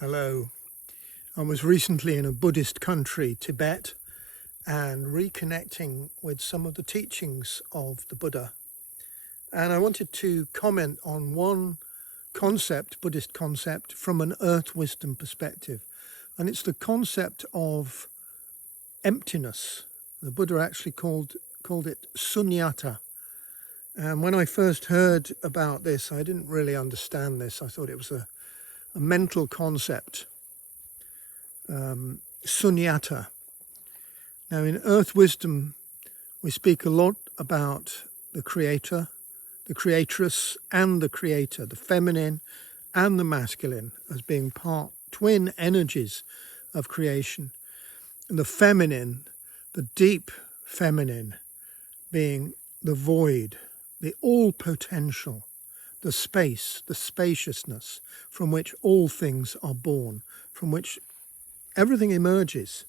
Hello. I was recently in a Buddhist country, Tibet, and reconnecting with some of the teachings of the Buddha. And I wanted to comment on one concept, Buddhist concept, from an earth wisdom perspective. And it's the concept of emptiness. The Buddha actually called it Sunyata. And when I first heard about this, I didn't really understand this. I thought it was a mental concept, Sunyata. Now in earth wisdom, we speak a lot about the creator, the creatress and the creator, the feminine and the masculine as being twin energies of creation. And the feminine, the deep feminine, being the void, the all potential, the space, the spaciousness from which all things are born, from which everything emerges.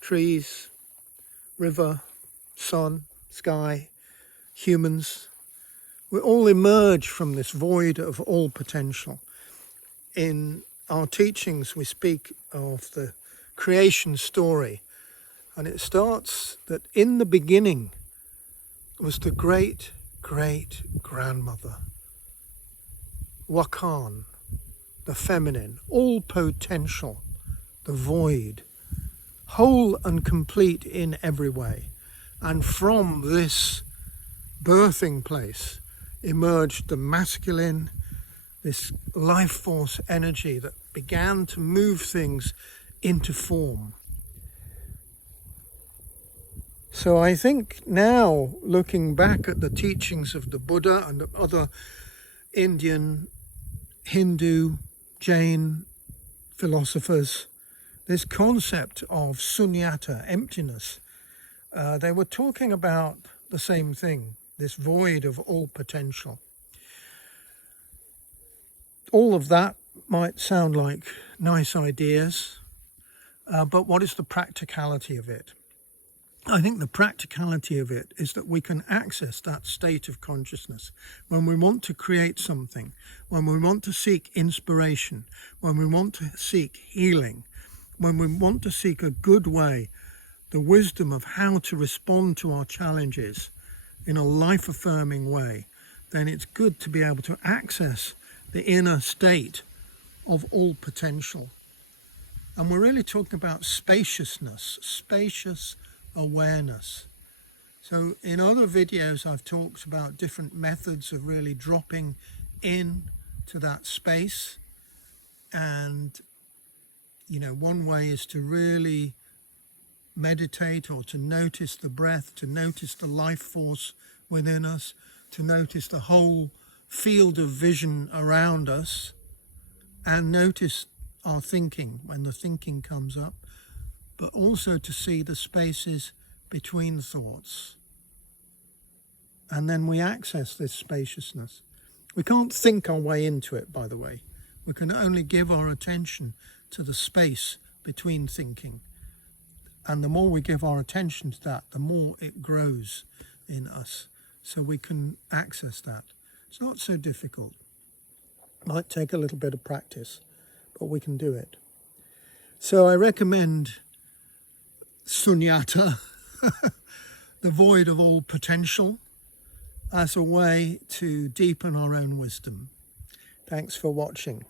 Trees, river, sun, sky, humans. We all emerge from this void of all potential. In our teachings, we speak of the creation story, and it starts that in the beginning was the great grandmother, Wakan, the feminine, all potential, the void, whole and complete in every way. And from this birthing place emerged the masculine, this life force energy that began to move things into form. So I think now, looking back at the teachings of the Buddha and other Indian, Hindu, Jain philosophers, this concept of sunyata, emptiness, they were talking about the same thing, this void of all potential. All of that might sound like nice ideas, but what is the practicality of it? I think the practicality of it is that we can access that state of consciousness when we want to create something, when we want to seek inspiration, when we want to seek healing, when we want to seek a good way, the wisdom of how to respond to our challenges in a life-affirming way. Then it's good to be able to access the inner state of all potential. And we're really talking about spaciousness, spacious awareness. So in other videos I've talked about different methods of really dropping in to that space, and one way is to really meditate or to notice the breath, to notice the life force within us, to notice the whole field of vision around us, and notice our thinking when the thinking comes up, but also to see the spaces between thoughts. And then we access this spaciousness. We can't think our way into it, by the way. We can only give our attention to the space between thinking. And the more we give our attention to that, the more it grows in us. So we can access that. It's not so difficult. It might take a little bit of practice, but we can do it. So I recommend Sunyata, the void of all potential, as a way to deepen our own wisdom. Thanks for watching.